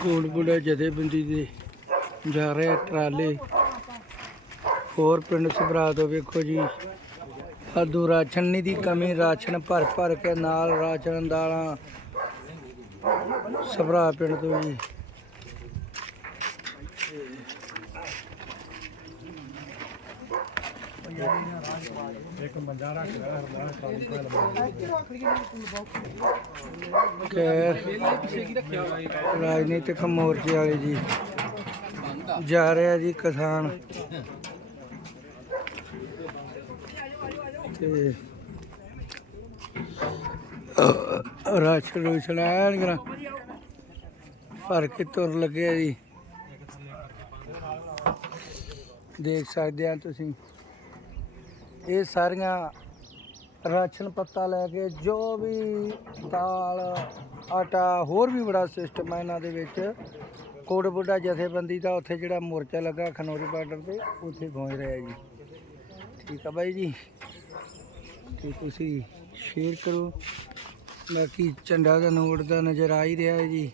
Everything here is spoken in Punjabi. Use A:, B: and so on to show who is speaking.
A: ਕੋਲ ਜਥੇਬੰਦੀ ਦੇ ਜਾ ਰਹੇ ਟਰਾਲੇ। ਹੋਰ ਪਿੰਡ ਸਭਰਾ ਤੋਂ ਵੇਖੋ ਜੀ, ਸਾਧੂ ਰਾਸ਼ਨ ਨਹੀਂ ਦੀ ਕਮੀ, ਰਾਸ਼ਨ ਭਰ ਭਰ ਕੇ ਨਾਲ ਰਾਸ਼ਨ ਦਾਲਾਂ। ਸਭਰਾ ਪਿੰਡ ਤੋਂ ਜੀ। ਖੈਰ ਰਾਜਨੀਤਿਕ ਮੋਰਚੇ ਵਾਲੇ ਜੀ ਜਾ ਰਿਹਾ ਜੀ ਕਿਸਾਨ। ਤੇ ਅਹ, ਰਾਸ਼ਨ ਰੂਸ਼ਨ ਆਣ ਭਰ ਕੇ ਤੁਰ ਲੱਗੇ ਜੀ। ਦੇਖ ਸਕਦੇ ਆ ਤੁਸੀਂ। ਇਹ ਸਾਰੀਆਂ ਰਾਸ਼ਨ ਪੱਤਾ ਲੈ ਕੇ ਜੋ ਵੀ ਦਾਲ ਆਟਾ ਹੋਰ ਵੀ ਬੜਾ ਸਿਸਟਮ ਹੈ ਇਹਨਾਂ ਦੇ ਵਿੱਚ। ਕੋਟ ਬੁੱਢਾ ਜਥੇਬੰਦੀ ਦਾ ਉੱਥੇ ਜਿਹੜਾ ਮੋਰਚਾ ਲੱਗਾ ਖਨੌਰੀ ਬਾਰਡਰ ਤੇ, ਉੱਥੇ ਪਹੁੰਚ ਰਿਹਾ ਜੀ। ਠੀਕ ਆ ਬਾਈ ਜੀ। ਤੇ ਤੁਸੀਂ ਸ਼ੇਅਰ ਕਰੋ। ਬਾਕੀ ਝੰਡਾ ਦਾ ਨੋਟ ਦਾ ਨਜ਼ਰ ਆ ਹੀ ਰਿਹਾ ਹੈ ਜੀ।